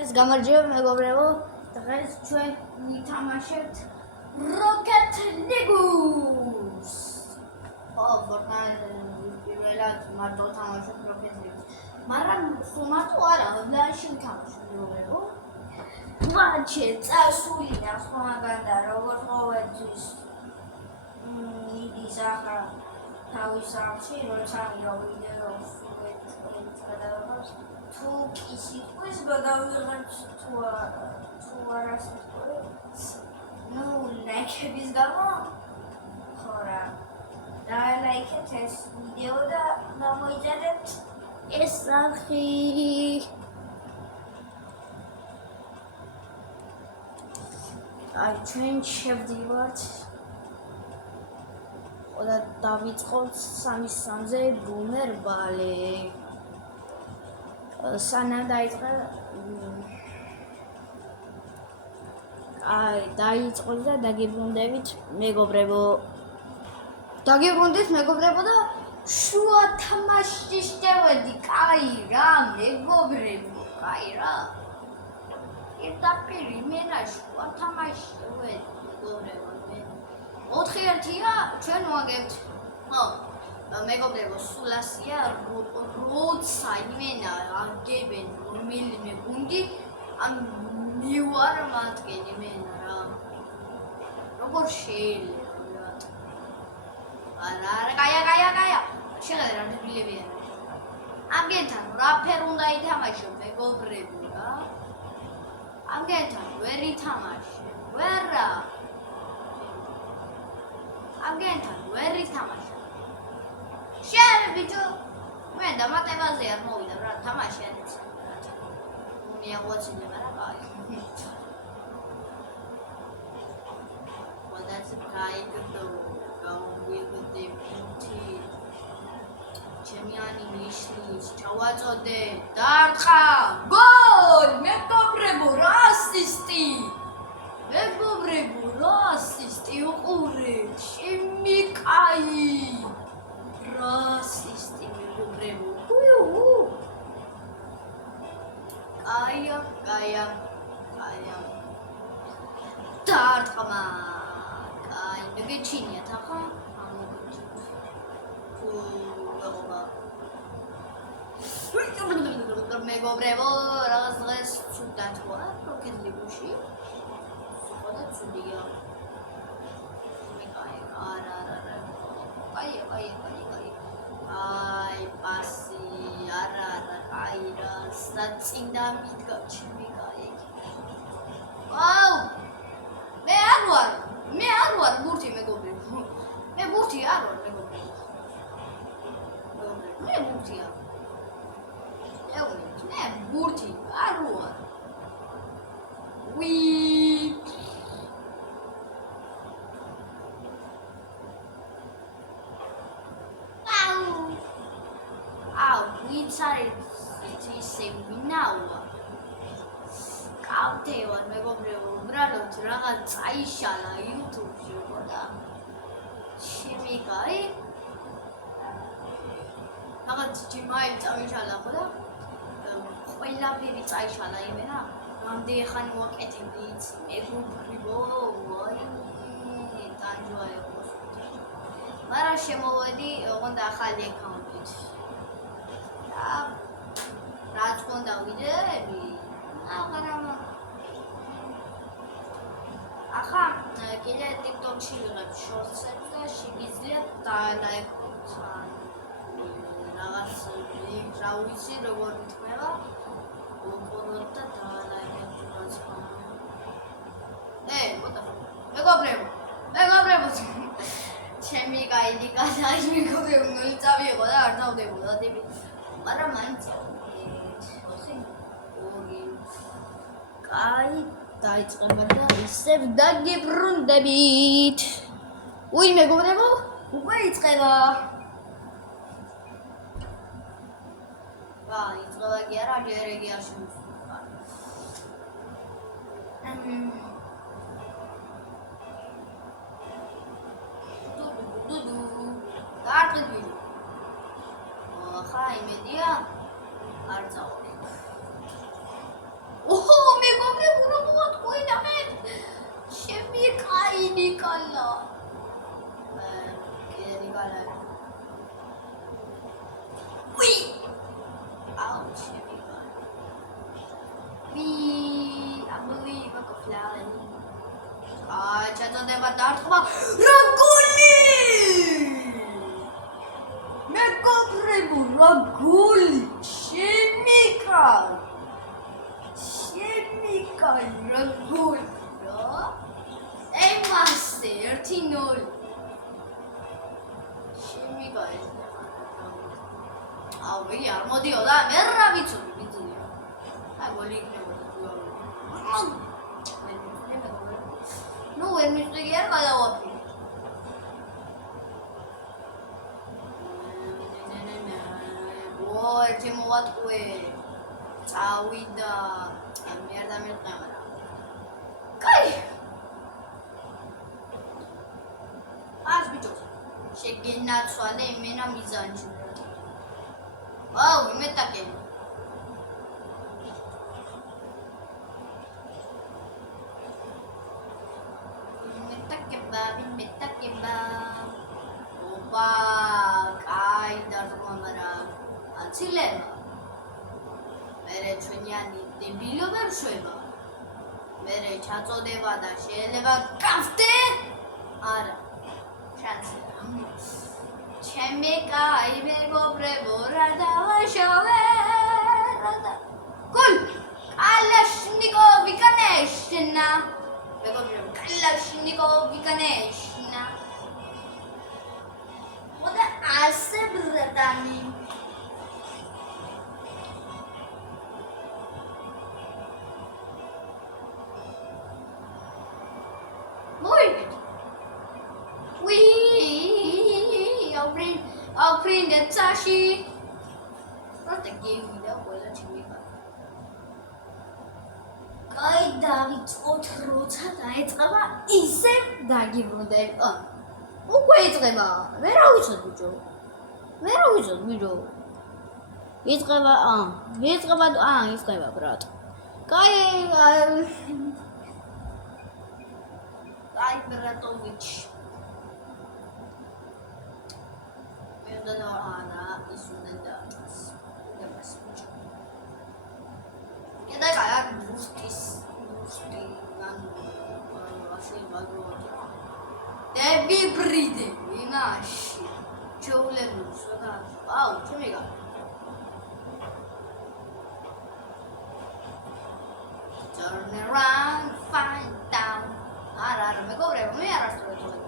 ეს გამარჯვება მეგობრებო, დღეს ჩვენ ვითამაშებთ Rocket League-ს. პირველად მარტო თამაშობ Rocket League-ს. მაგრამ სუმატო არა, ონლაინში ვთამაშობ მეგობრებო. მატჩი წასულიდა სხვაგან და როგორც ყოველთვის მიდის ახლა თავის სახლში, როცა ვიდეოს გადავიღებს თუ კი სიტყვის გადავიღებს თუ არა სიტყვის ნუ ლაიქების გამო ხო რა დალაიქეთ ეს ვიდეო და გამოიწერეთ ეს სახი აი ჩვენ შევდივართ და დავიწყოთ 3-3-ზე ბუმერ ბალე სანამ დაიწყე აი დაიწყოთ და დაგიბრუნდებით მეგობრებო და შუა თამაში შევედი კაი რა მეგობრებო კაი რა პირდაპირ იმენა შუა თამაში შევედი მეგობრებო 4-1-ია ჩვენ ვაგებთ ხო მეგობრებო სულასია როცა იმენა აგებენ რომელიმე გუნდი ან მივარ მათგენ იმენა რა როგორ შეიძლება არა კაია შეხედე რა დებილებია ამგენთან რაფერ უნდა ითამაშო მეგობრებო რა ამგენთან ვერ ითამაშე ვერა ამგენთან ვერ ითამაშე შენ ბიჭო მე დამატებაზე არ მოვიდა რა თამაში არის მიაღვაწინება რა კაი ვადაც გაიგდო გავუვიდე ფუთი ჩემიანი მიშლის ჩავაწოდე დარტყა გოლ მეგობრებო რა ასისტი უყურე შემიკაი Rasistic megobrebo. Kaya. Tartama. Kaya nagechini ataka. Megоbrebo raz sudan twa Rocket League-ში. Სულ ცუდია. არა. Ai pasi ara aira satsinda mitga chimikai Wow me arwar burti megobrebo me burti arwar megobrebo me burti arwar we Sorry, it's now. Kauteva, megobrebo, ubralot ragat aishala YouTube-ში ხოდა. შემიკაი. რაღაც ჯიმაი წავიშალა ხოდა. ყველაფერი წაიშალა იმენა. რამდენი ხანი მოვაკეთებდი იცი, მეგობრებო, ვაი, ტანჯვაი ყოს. მაგრამ შემოვედი, ოღონდ ახალი აკაუნტით. რაც კონდა ვიდეოები ახლა კიდე TikTok-ში ვიღებ shorts-ებს და შეგიძლიათ დაალაიქოთ რაღაც რა ვიცი როგორ ითქმება უყუროთ და დაალაიქოთ რაც მეგობრებო ჩემი კაიდი კაცი მეგობრებო ნული წავიღო და არ დავდებოდა ტიპი მაგრამ მაინც კაი დაიწყება და ისევ დაგიბრუნდებით უი მეგობრებო უკვე იწყება იწყება კი არა ჯერეგი არ შემოსულა დარტყი ხა იმედია არ წავიდე ჩაწოდება დარტყმა რა გული მეგობრებო რა გული შემიკაი რა გული რა ემასე 1-0 შემიკაი ავი არ მოდიოდა მე რა ვიცოდი ბიძია აი გოლი იქნებოდა ნუ ემისტრიგი არ გადავაფი ერთი მოვატყუე წავიდა მე არ დამიყვა კაი ას ბიჭო შეგენაცვალე იმენა მიზანში აუ იმეტაკე იმეტაკება ოპა კაი დარტყმა მაგრამ აცილება მერე ჩვენიანი დებილობებ შვება მერე ჩაწოდება და შეიძლება გახდე არა შანსი ჩემი კაი მეგობრებო რა დავაშავე გოლ კალაშნიკოვი კანეშნა მეგობრებო კალაშნიკოვი კანეშნა მოდა ასე ბრატანი I'll bring the Tashi. Not the game without whether to make up. I David Otrota, I tell is safe that give them up. Oh, wait, Reba. Where are we to do? Where are we to do? It's Reba. It's Reba. It's Reba, brat. Guy Bratovich. და არა ის უნდა დაას და კაი ბუსტის ასე მაგროა დები ბრიდე იმაში ჩოულებს რა აუ ჩემიგა turn around find down არა მეგობრებო მე არ ასწორებ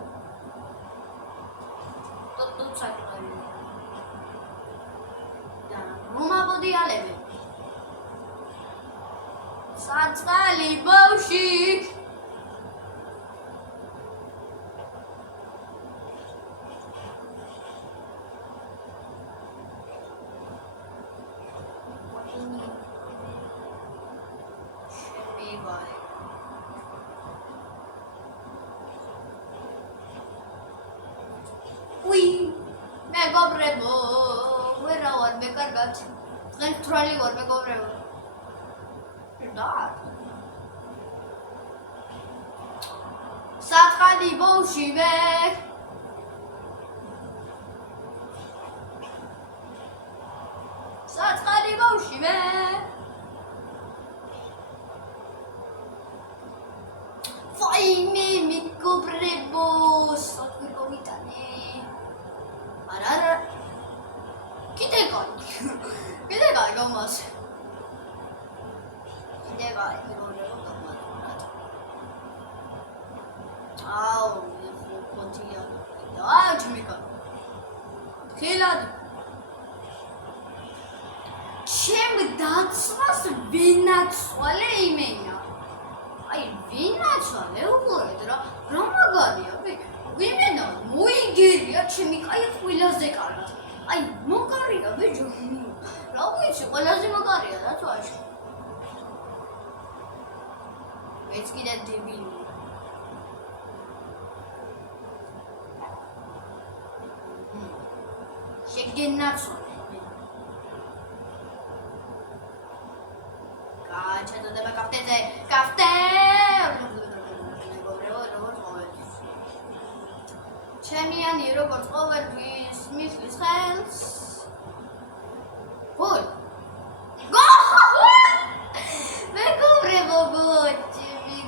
tot საქმე და რომა ბოდიალები საწყალი ბავში მეგობრებო ვერა ვარ მე კარგად დღეს თრალი ვარ მეგობრებო და საწყალი ბავშვი საწყალი ბავშვი ვაიმე მეგობრებო საწყალი გავიტანე არა კიდე გაი გამას კიდე გაი აუ კონტია აუ ჩემიკა ხელად ჩემ დაცვას ვინაცვალე იმენა აი ვინაცვალე უყურეთ რა მაგარია ვიმენა მოიგერია ჩემი კაი ყველაზე კარგად აი მაგარია ბიჭო რა ვიცი ყველაზე მაგარია რა თვაში მეც კიდე დებილი შეგენაცვალე გაჩადდება კაფეზე კაფე ჩემიანი როგორც ყოველთვის მისთვის ხელს გოლ მეგობრებო გოლ ჩემი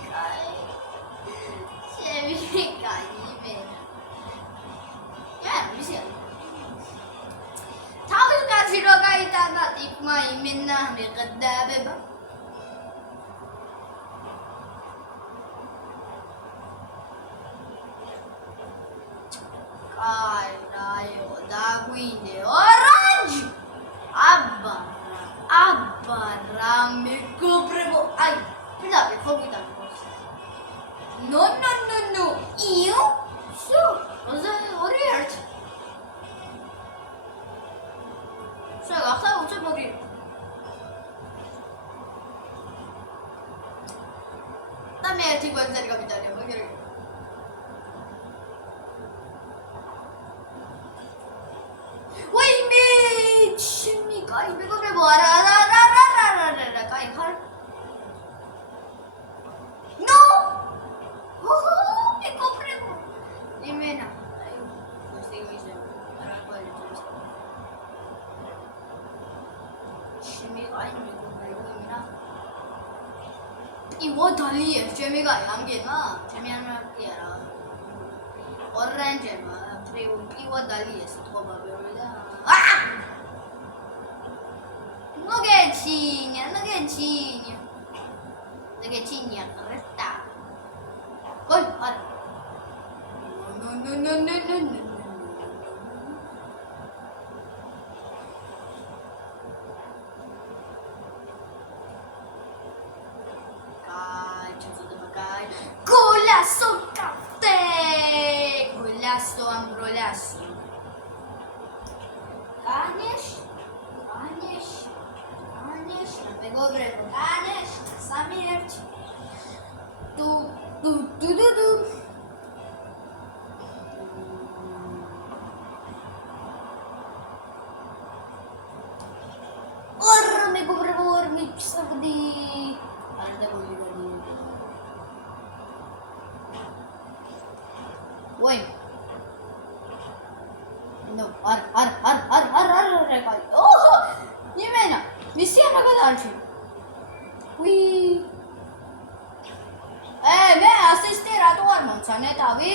აი რა იყო დაგვინე ორანჟი აბა რა მეგობრებო აი პირდაპირ ხო გიტანო no იუ შო ორი ერთი შე ახლა უცებ ორი და მე ერთი გოლი გავიტანე მაგრამ ვაიმე ჩემი კაი მეგობრებო არა კაი ხარ ნო მეგობრებო იმენა აი მოსტიგოიზე არა ყოლი ჩემი კაი მეგობრებო იმენა იო დალია ჩემი კაი ამგენა ჩემი ამბი არა ორანჟემა პივა დალია სიტყვა ბევრი და ნოგეჩინია რეტა გოლ არა no Cai, golaço café, golaço ambrolaço. Ganesh, pegou grego, Ganesh, Samir, tu. Or me grego, me sabdi. Ada boleh. Woi. No, ar. Oh, nimena. Misia na gadalchi. Ui. მე ასისტი რატო არ მომცანე თავი?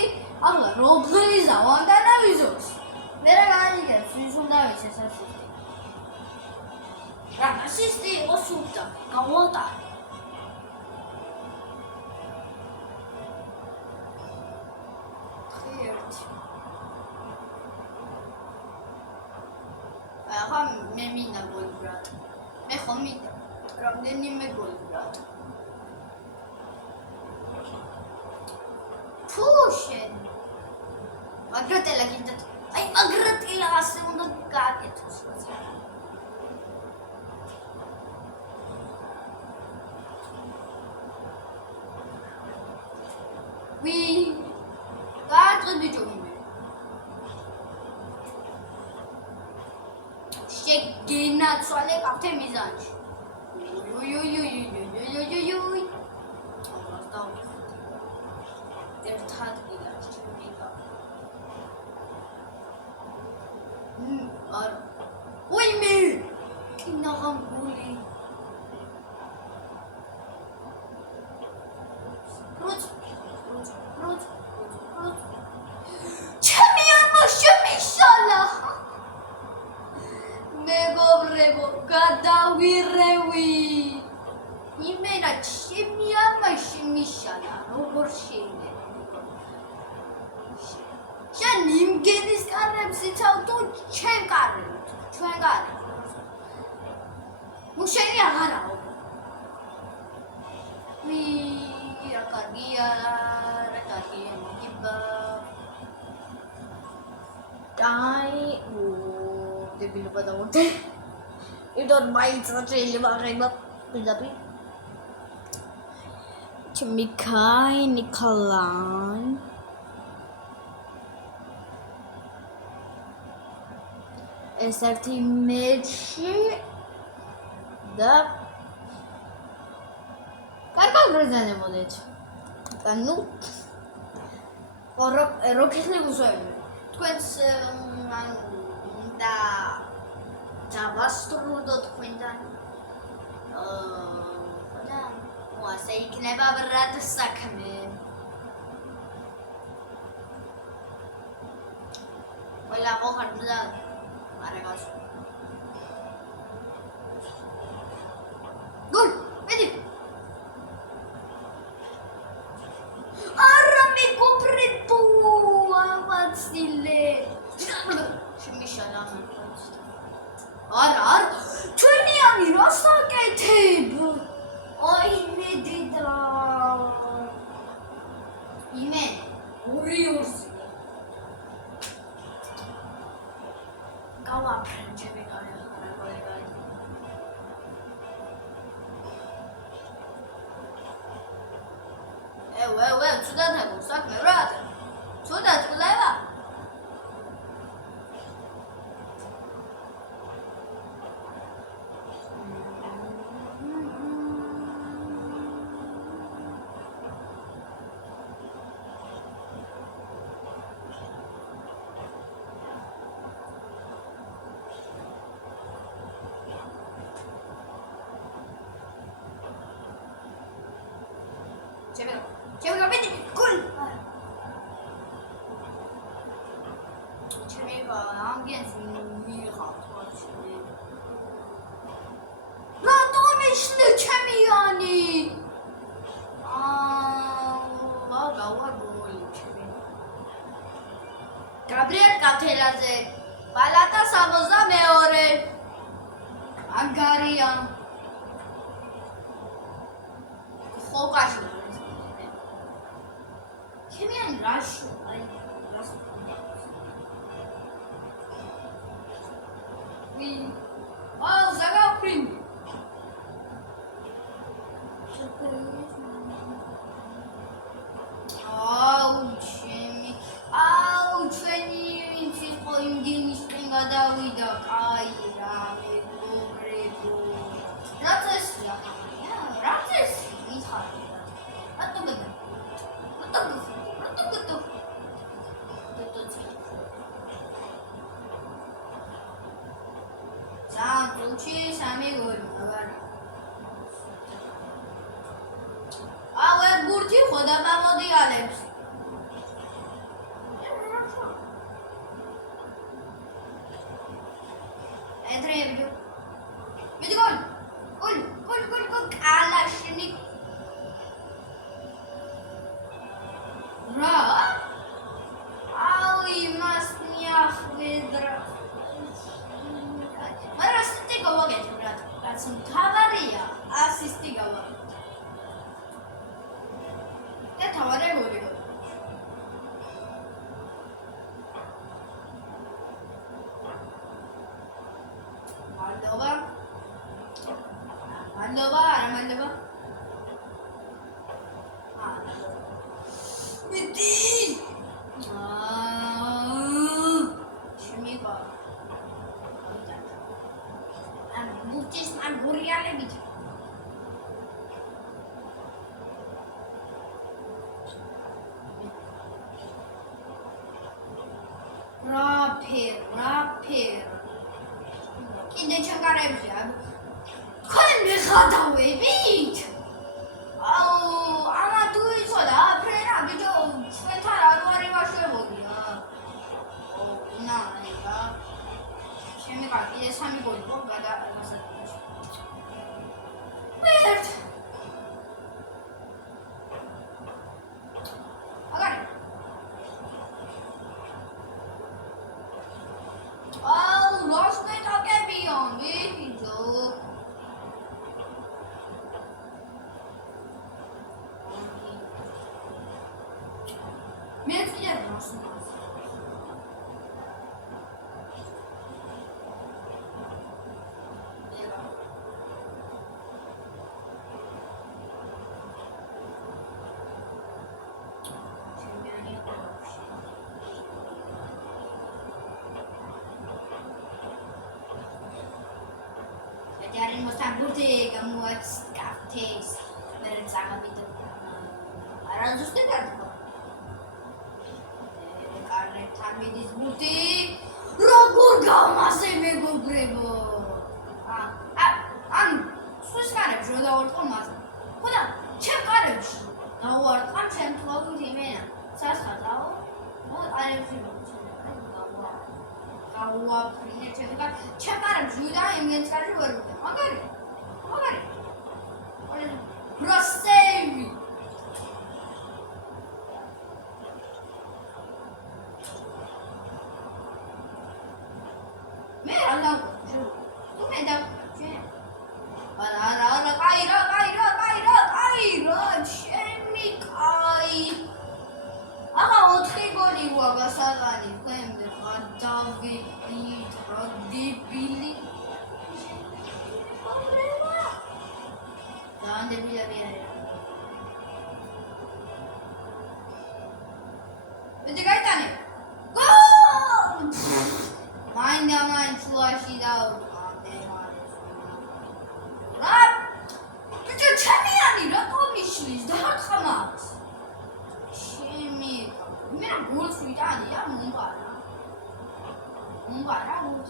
ახლა Roblox-ი ავანდა და ვიზოს. მე რა გაიგებს, ვის უნდა ვიცეს ასისტი. რა ასისტი იყო სულტა, გავუტა. ახლა მე მინდა გოლი ბრატ. მე ხომ მინდა. რამდენიმე გოლი ბრატ. Pushing. Magratela gildat. Ay, magratela kasi mo nagkakit. Oui. Quatre de journée. Chegina soale kapte mizaj. Ui. ერთად გიგა. არა. ვაიმე! კინაღამბული. პროც. ჩემი ამა შემიშალა. მეგობრებო, გადავირევი. იმენა ჩემი ამა შემიშალა. როგორ შეიძლება? შენ იმგენის კარებს იცავ თუ ჩვენ კარებს? ჩვენ კარებს. ნუ შენი აღარაო. რა კარგია, მოგიბა. აი, დებილობა დავუძე. იდორ მაინც შეიძლება აღება პირდაპირ. ჩემი კაი ნიკოლაი ეს ერთი მეჩი და კარგად გრძანებოდეთ და ნუ როკეტლი გუსვევი თქვენს და დავასრულო თქვენთან და ასე იქნება ბრატ საქმე ყველა ყოხარ და არაგას გოლ მედი არა მეგობრებო ავაცილე მიდიდრა იმე ორიორს გავაფრენ ჩემი კარი ახლა კოლეგაი ე ცუდად აქვს საქმე რა ცუდად ყლება Cevap beni gol. Cevap hangi mirat şimdi? Radom işte kemi yani. Vaga var gol şimdi. Gabriel Katelaze. Balata Samoza meore. Angaria. Xoqashi. Kemian rush, Zaga prim. Burti khoda bamodi alebs. Edrebio. Mid gol. Gol. Kalashnik. Ra. Ai masniakh vedra. Marasti gavaget brat. That's tavaria. Assisti gavaget. Tavare gol. Maldova. Miti. Şimdi bak. I'm Boreale bit. Rapper. Კიდე ჩაკარებია. ხან მიხადავებით? ამა თუ იცოდა, ფრენა ბიჭო, ჩვენთან რა გვარი ვაშვებოდია. ნაია. ჩემი კიდე 3 გოლი ხო გადაგასაკუთრე. ერთ. აგარი. Rosne takemiyor video. Mevkiler nasıl? Jadi mustahil burti kamu kaftes bersama itu. Arang sudah kan? Karena kami di burti rogur kau masih mego brebo. Susah kan? Sudah orang masih. Kuda cek kan? Nawar kan central itu mana? Saya tahu. Oh ada sih. Kau punya cekaran sudah yang mencari baru. Agak. Prosevi. Merah lah. Tu merah. Ada kaira. იტალია მომყარა. მომყარა გუთ.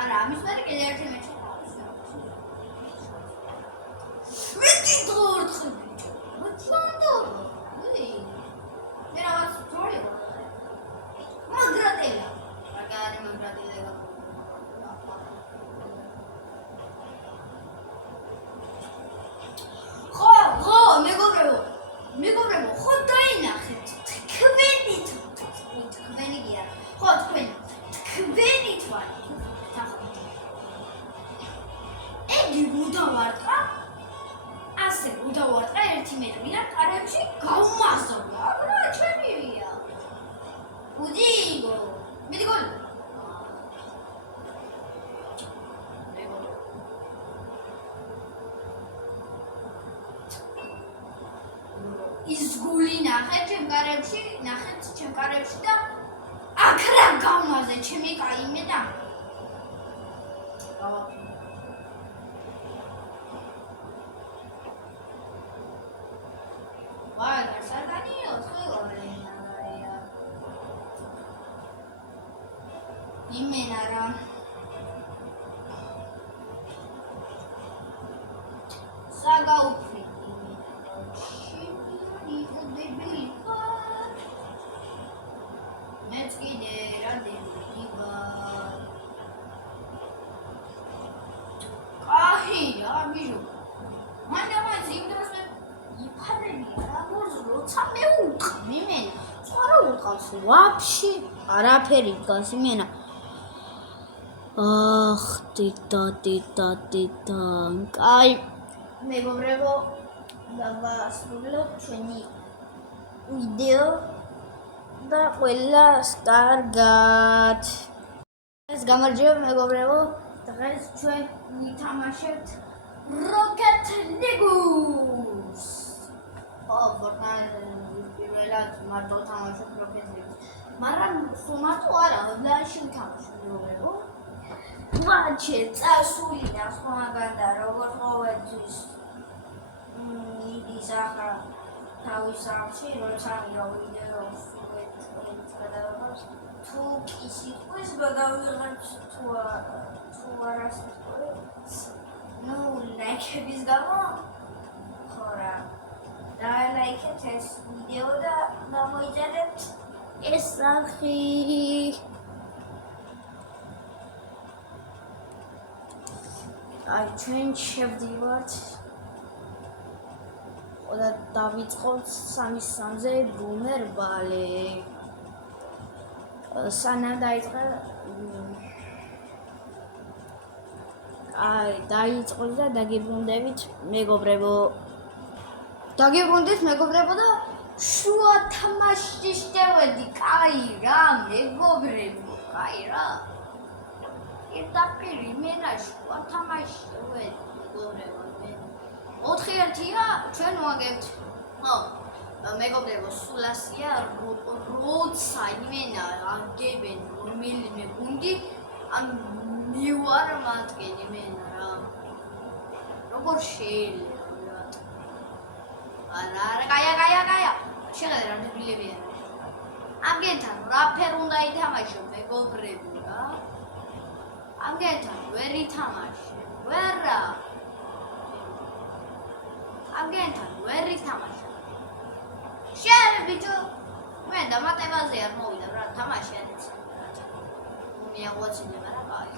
არა, ამის მერე კიდე ერთი მეჩი არის. მეტი დორთხი. მოწონდო. მე რაღაც თორე ვარ. მაგრატელა. მაგარი მაგრატელა. ხო, მეგობრებო, ხო დაინახეთ. თქვენი გია. ხო, თქვენი თვალი. ეგი უდავარტყა. ასე უდავარტყა 1 მეტრი და კარებში გავმასწავლა. რა ჩემია. უძიგო. მიდგოლი. ის გული ნახეთ ჩემ კარებში და აქ რა გამაზე ჩემი კაიმე და ვაი, გასაგანიო, ხილორენა. იმენა რა. საგაუფრი. მეც კიდე რა დევივა. აჰია, ბიჟო. მანდამაც იმ დროს მე იფარებია რა როცა მე უთხრი იმენა. სხვა რა უთყავს ვაფშე არაფერი დგას იმენა. ახ, ტიტა. კაი, მეგობრებო, დავასრულებ ჩვენი ვიდეო და ყველას კარგად. ეს გამარჯობა მეგობრებო, დღეს ჩვენ ვითამაშებთ Rocket League-ს. პირველად მარტო თამაშობ Rocket League-ს. მაგრამ სუმატო არა, ონლაინში ვთამაშობ მეგობრებო. ვაჩე წასული და სხვაგან და როგორც ყოველთვის მიდის ახლა თავის სახლში, როცა ვიდეოს გადავიღებს, თუ კი სიტყვის გადავიღებს თუ არა სიტყვის, ну, ლაიქების გამო, ხო რა, დალაიქეთ ეს ვიდეო და გამოიწერეთ ეს სახი. აი, ჩვენ შევდივართ და დავიწყოთ 3-3-ზე ბუმერ ბალე. სანამ დაიწყე აი, დაიწყოთ და დაგიბრუნდებით მეგობრებო. და შუა თამაში შევედი. კაი რა მეგობრებო, კაი რა. პირდაპირ იმენა შუა თამაში შევედი მეგობრებო. 4-1-ია, ჩვენ ვაგებთ. ხო, მეგობრებო, სულ ასია როცა იმენა აგებენ რომელიმე გუნდი, ან მე ვარ მათგან იმენა რა. როგორ შეიძლება? არა, კაია. შეხედე რა დებილებია. ამგენთან რაფერ უნდა ითამაშო მეგობრებო რა. ამგენთან ვერ ითამაშე. ვერა. ამგენთან ვერ ითამაშე. შენ ბიჭო, მე დამატებაზე არ მოვიდა რა თამაში არის. მიაღვაწინებ რა კაი.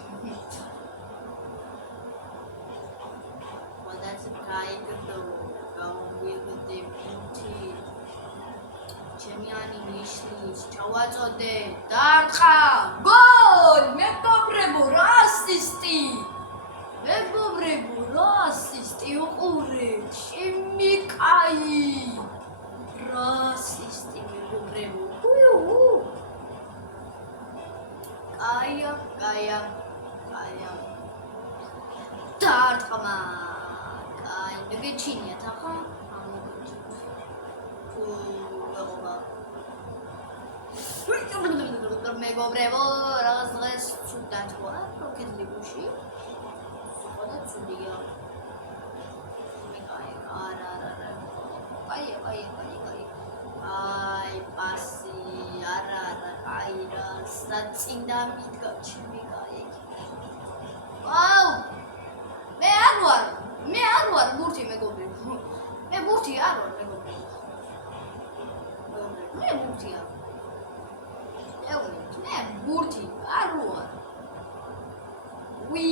ვადაც გაიგდო, გავუვიდე პუნქტი. ჩემიანი მიშლის ჩავაწოდე, დარტყა, გოლ! მეგობრებო, რა ასისტი! უყურე, ჩემი კაი! რა ასისტი მეგობრებო. კაია. დარტყმა. კაი, მეგეჩინიათ ახლა? მეგობრებო, რაღაც დღეს ცუდად ვარ Rocket League-ში. წაცულია. აი, პასი, არა, აი რა, საწინდა მიდგა ჩემი კაი. აუ! მე არ ვარ ბურთი მეგობრებო. მე ბურთი არ ვარ მეგობრებო. მე ბურთია. მე ბურთი არ ვარ. ვი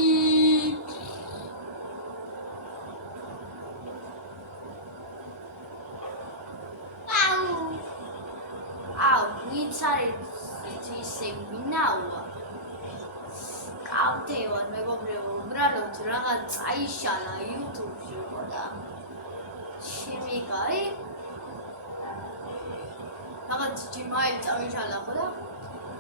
ვიცარი ისე ვინაუა კავდევარ მეგობრებო უბრალოდ რაღაც წაიშალა YouTube-ში და შემიგაი რაღაც ჯიმაილი წაიშალა ხო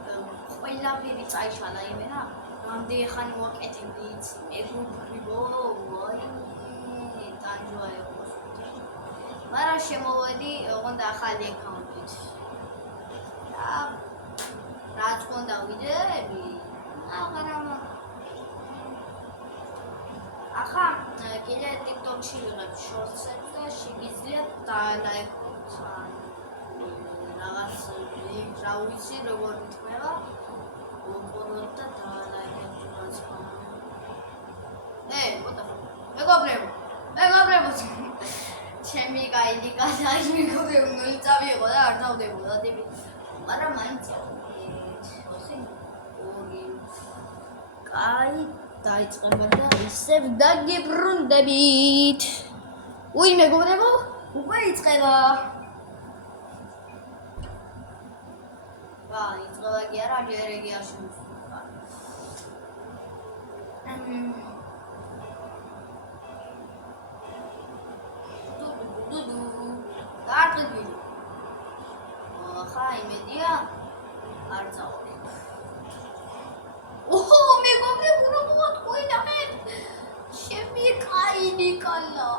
და ყველაფერი წაიშალა იმენა რამდენი ხანი ვაკეთებდი იცი მეგობრებო ვაი ტანჯვაეო მაგრამ შემოვედი ოღონდ ახალი აკაუნტით რაც კონდა ვიდეოები მაგრამ ახლა კიდე TikTok-ში ვიღებ shorts-ებს და შეგიძლიათ დაალაიქოთ რაღაც რა ვიცი როგორ ვითქმება უყუროთ და დაალაიქეთ რაც მეგობრებო ჩემი კაიდი კაცი მეგობრებო ნული წავიღო და არ დავდებოდა ტიპი მაგრამ მაინც კაი დაიწყება და ისევ დაგიბრუნდებით. უი მეგობრებო, უკვე იწყება. იწყება კი არა, ჯერეგიაში ვსვლა. დარტყი. ხა იმედია არ წავალ. ოჰო მეგობრებო რომ მოგვიყვინახეთ ჩემი კაი ნიკალა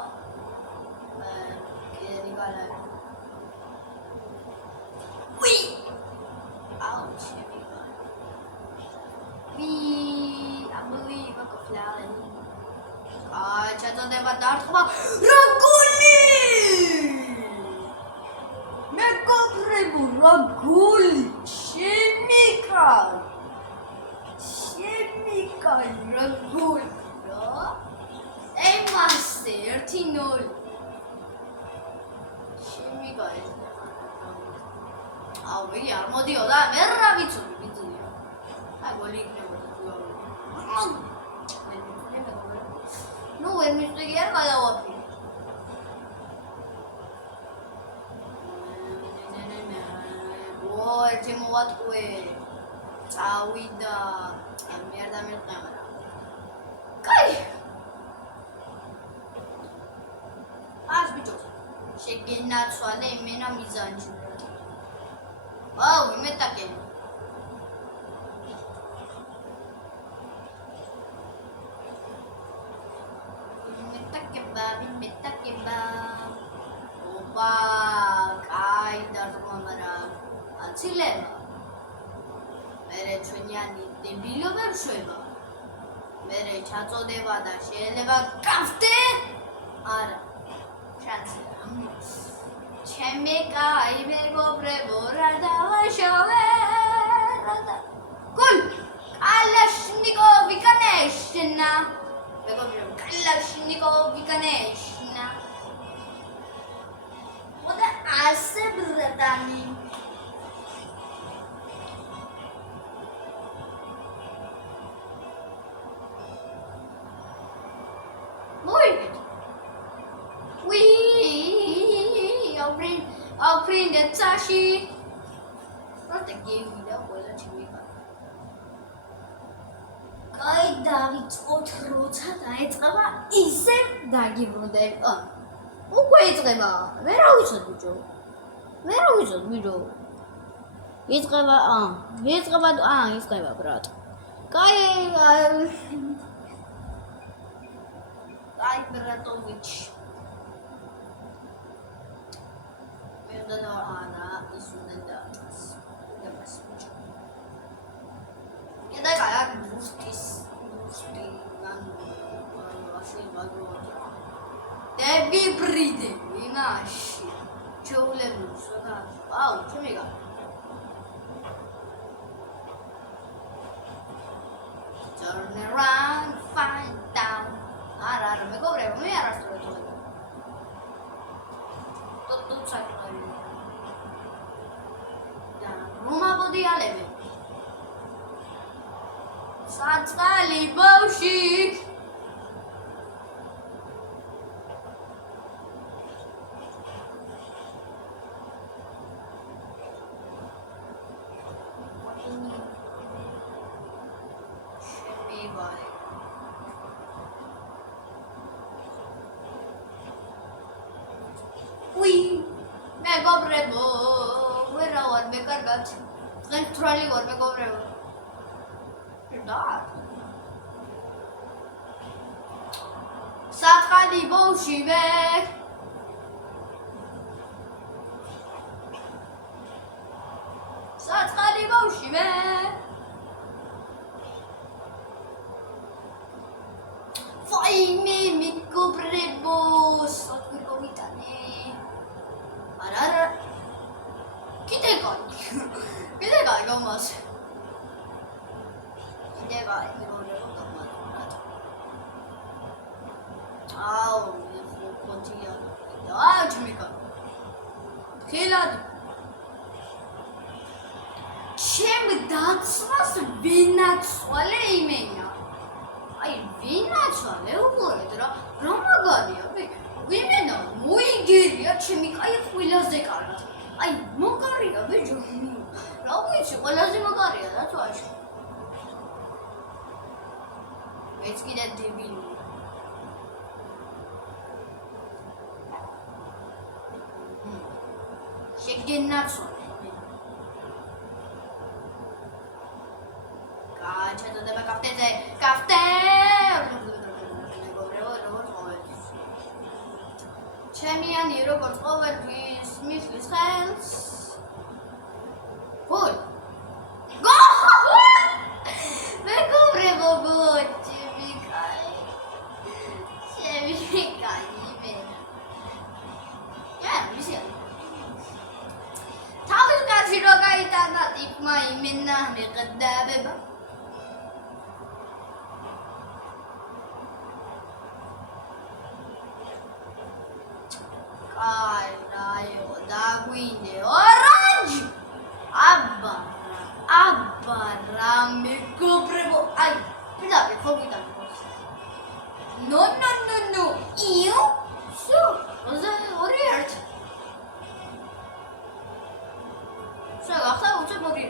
ნიკალა უი აუ ჩემი ვი ამბლი ბაკოფლაი აი ჩატოდება დარტყმა რაგული მეგობრებო რაგული ჩემი კაი Შემიკაი როგორ რა? ემასე 1-0. შემიკაი. აუ ვი არ მოდიოდა, მე რა ვიცოდი. აი გოლი იქნებოდა თუ. ნუ ემისტრი არ გადავაფი. ო ერთი მოვატყუე. წავიდა მე არ დამეყარა. კაი. ას ბიჭო. შეგენაცვალე იმენა მიზანში. აუ იმეტაკე. იმეტაკება. ოპა, კაი დარგმარა. აცილება. მერე ჩვენიანი დებილობებს შვება. მერე ჩაწოდება და შეიძლება გავდე? არა. შანსი. ჩემი კაი მეგობრებო რა დავაშავე? გოლ! კალაშნიკოვი კანეშნა. მეგობრებო კალაშნიკოვი კანეშნა. ოდა ასე ბრატანი I'll print the Tashi. Not the game without whether to make up. Guy David Otrota, it's about Isem Dagi Brode. Oh, wait, Reba. Where are we to do? Where are we to do? It's Reba. It's Reba. It's Reba, brat. Guy Bratovich. Ana isunda Kita kayak bustis nan შევიბრიდე იმაში ჩეულებს რა აუ ჩემი გა turn around find down არა მეგობრებო მე არასდროს ტოტ საქმე და რომა ბოდიალები საწყალი ბავში მეგობრებო ვერა ვარ მე კარგად დღეს თრალი ვარ მეგობრებო და საწყალი ბავში მე საწყალი ბავში მე ვაიმე მეგობრებო საკვირ გავიტანე არა კიდე გაი გამას კიდე გაი მეგობრებო გამას აუ ხოთია აუ ჩემიკა ხილად ჩემ დაცვას ვინაცვალე იმენა აი ვინაცვალე უყურეთ რა მაგარია ვიმენა მოიგერია ჩემი კაი ყველაზე კარგად აი მაგარია ბიჭო რა ვიცი ყველაზე მაგარია რა თვაში მეც კიდე დებილი შეგენაცვალე გაჩადდება კაფტეზე კაფტე ჩემიანი როგორც ყოველთვის მისლის ხელს გოლ მეგობრებო გოლ ჩემი კაი ვისია თავის კარში რო გაიტანა ტიპმა იმენა მიყდაბება Ay, rayo, daguine, orange! Abba, me coprebo. Ay, perdón, me copita. No. Eu? So, was that alert? So, after what's up, okay?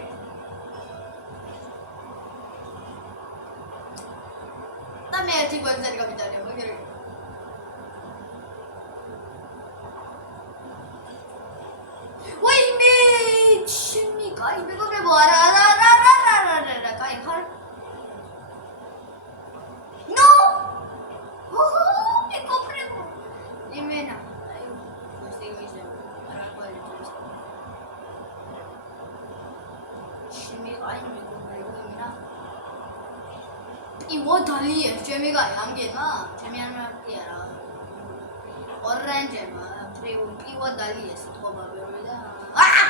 También estoy con el capitán, okay? Ay, me compré boara. Ay, hard. No. Me compré. Dime na. Ay, no estoy muy para cuál es. Shimi, ay, me compré. Mira. Y what dali es? Shimi ka yam ke na. Shimi an ma kiya. Orange ma. Y what dali es? To ba be ra. Ah!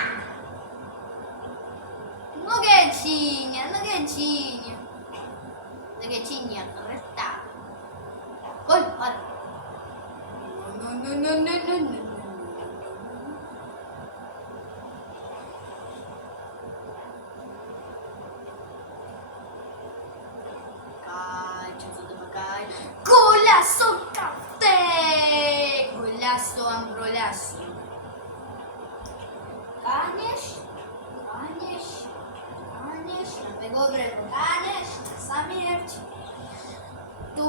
Nuggetinha, corretta. Gol, ora. No. Golasso caffè! Golasso ambrolasso. Ganesh. Мегоბრებო, განეშ, სამი ერთი. Ту.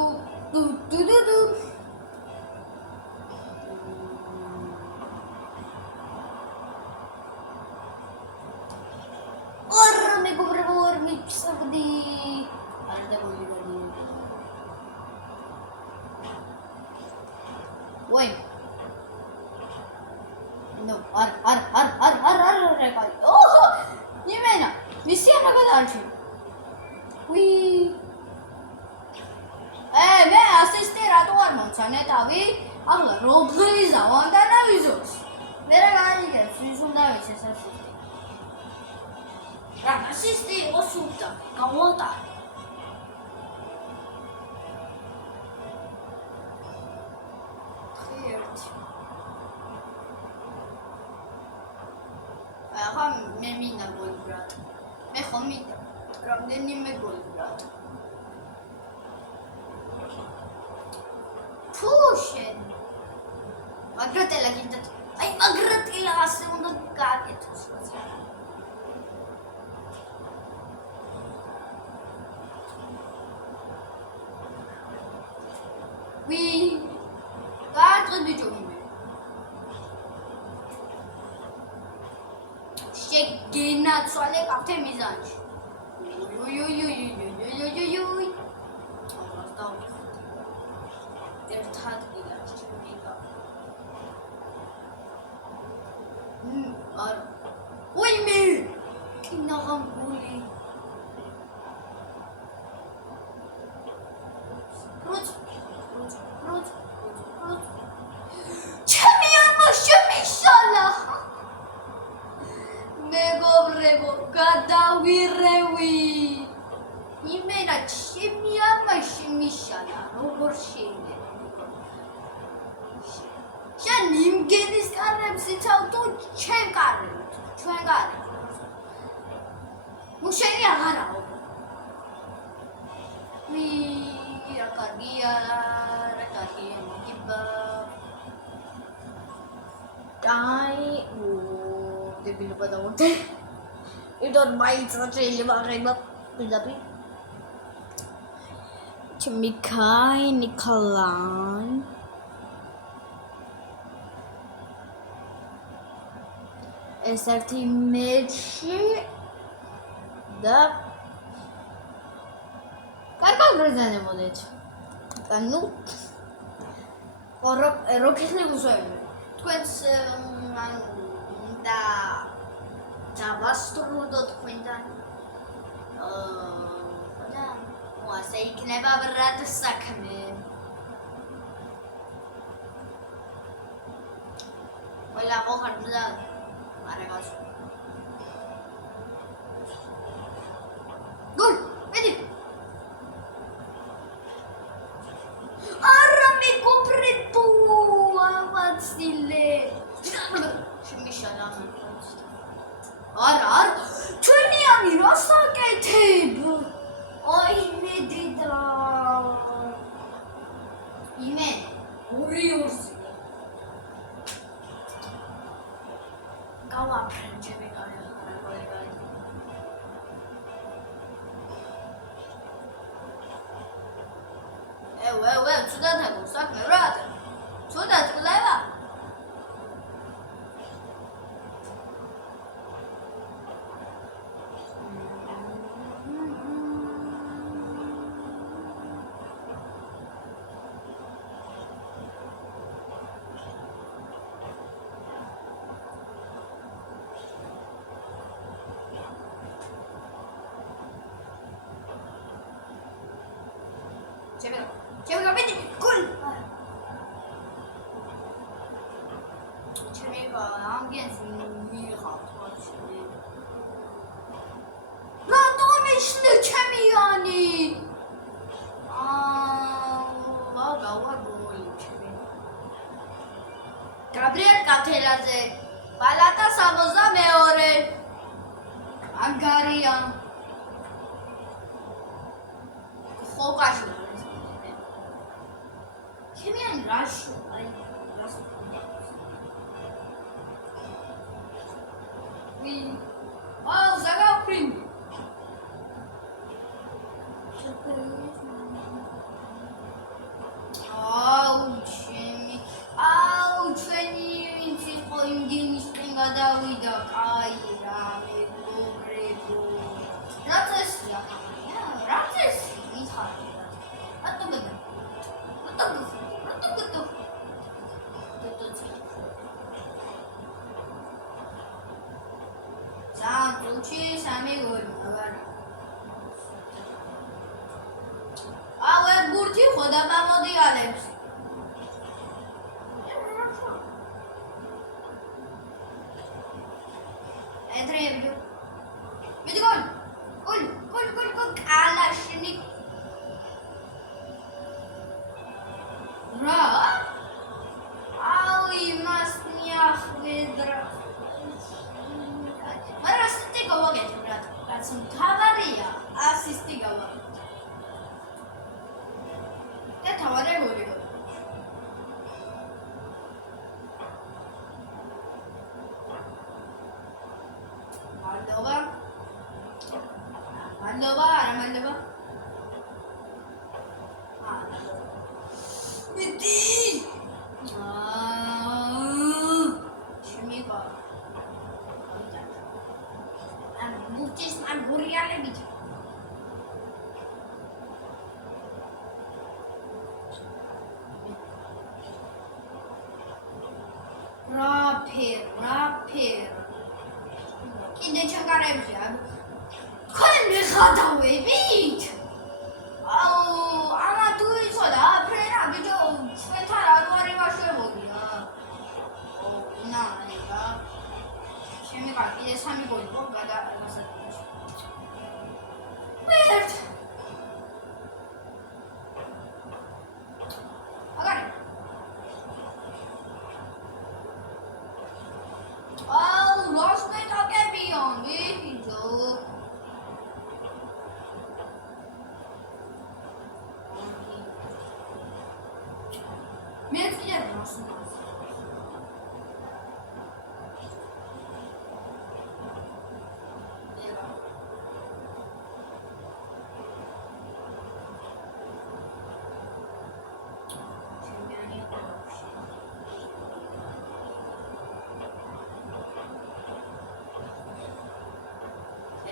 Ор მეგობრებო, ор მიწვდი. არ დაგულიგონი. Ой. No, არ, კაი. ოჰო! იმენა, მისია მაგალითი. Ui. მე ასისტი რატო არ მომცანე თავი? Abla, roleplay zamanında ne yapıyoruz? Nereye geldik? Suyusunda bir ses açtık. Ya nasıl isteği o soğukta? Kavada. Aha, memina golbrat. Me xomida. Ramdeni me golbrat. Pușen. Magratela gintat. Ai magratela asta unde cade tu. Oui. Quatre de journée. Gena soale capte mizanci. Ui. Asta. Ertat gilaç çemiga. Ar. Ui mi. Kinaham guli. Rut. Çemiyan başım inşallah. Megobrego გადავირევი იმენა ჩემი ამაში მიშალა როგორ შეიძლება შენ იმგენის კარებს იცავ თუ ჩვენ კარებს ნუ შენი აღარაო რა კარგია მოგიბა დაი დებილობა დავორდე. Idor მაიცა შეიძლება აღება პირდაპირ. Chemikai Nikolai. ეს ერთი მეჩი და კარგად გრძანებოდეთ. ანუ როკეტი გუსვები. თქვენს და დავასრულოთ თქვენთან და ასე იქნება ბრად საქმე. ყველა მოხარ ბრად არაგას გულ მედი არა მეკופრე თუ ავაცილე შემიშალა არა ჩვენი ამი რა საკეთებ აი მედიდა იმე ორიორს გავა ფრენჩები გარეგარი ე ცუდად აქვს საქმე რა ცუდად კლევა Cewek apa ini? Cool. Cewek ambience ini hot. Random işle çemiyani. Aga var bu cewek. Gabriel Katelaze. Balata Samoza meore. Angaria. Xoqashi. Kemian rashu, ay rashu. Zaga prim. Cheni incis poimginis pringa davida kaira me dobrego. Races ya, races mithar. Atubada. Santuci sami gol. Awe burti khoda pamodi alebs. არა მალდება. მეტი. შემიგა. ამ მუქის ამ გორიალებით. Rapper. კიდე ჩაკარებია. ხან მეხადავებით? აუ, ამა თუ იცოდა, ფრენა ბიჭო, ჩვენთან რა გვარი ვაშვებოდია. ნა, ისა. შემიგა, კიდე 3 გოლი ხო გადაგასაჭიროა. ერთ. აგარი.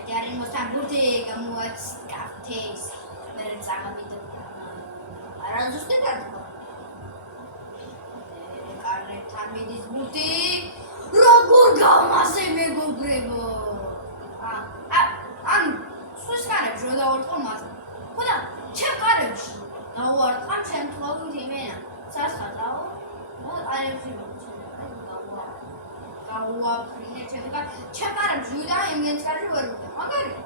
Jadi mustang burde kamu buat kafes bersama itu. Arang sudah kan? Karena kami di burde rogur kau masih mego brebo. Susah kan? Sudah orang masih. Kuda cek kan? Nah orang kan central di mana? Saya tahu. Oh ada film. Kau punya cerita cakap juga yang cakap baru. Agak.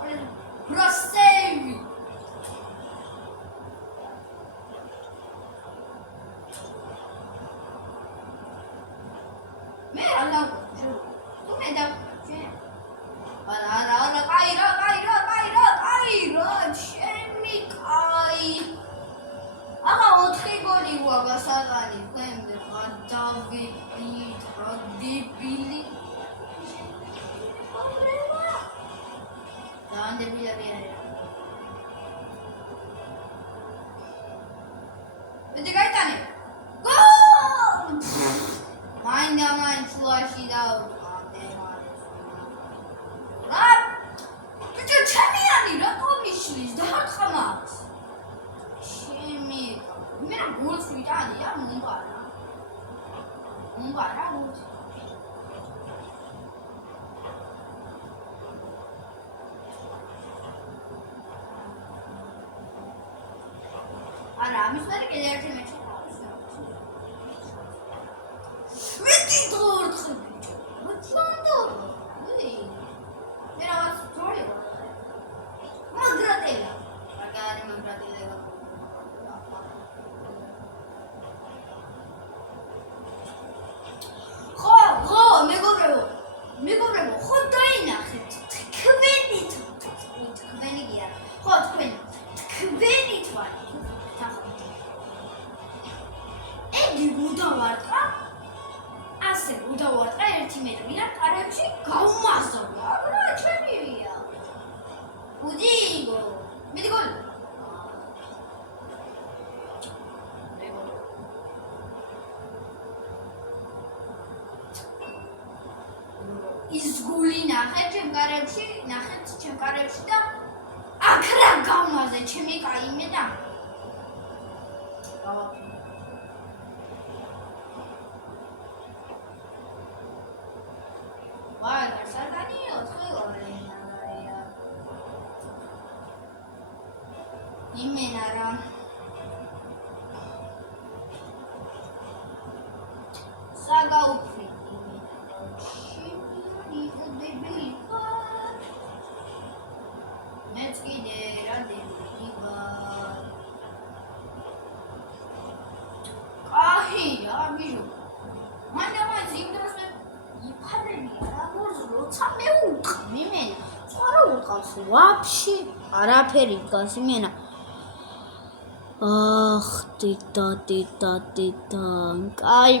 Oleh Brasevi. Merah lah. Tu merah. Ada kaira. Chemikai. Aga otri goli huaga sagani. Pende Radibili. Jangan dia. Betul kan tadi? Go! Main flush it out. Rap. Betul champion ni dah kau mislis dah khamas. Chemi. Mera goal sudah dia mungkin. Enggak raut. Ara, misal kejar sih macam. Mesti turut. Macam tu. Ini. Mera was story. Magratela. Agar magratela. მეგობრებო, ხო დაინახეთ თქვენი გია. ხო თქვენი თვალი. ეგი უდავარტყა. ასე უდავარტყა 1 მეტრი და კარებში გაუმასწორდა. რა ჩემია. უდიგო. მიდგოლ. ის გული ნახეთ ჩემკარებში და აქ რა გამაზე ჩემი კაიმე და ვაი გასაგანიო ხეორენა იმენა რა საგაუფრი Вообще არაფერი დგას იმენა. Ах, ტიტა. Კაი,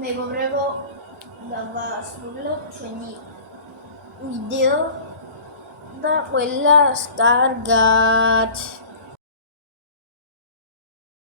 მეგობრებო, დავასრულებ ჩვენი ვიდეო. და ყველას კარგად.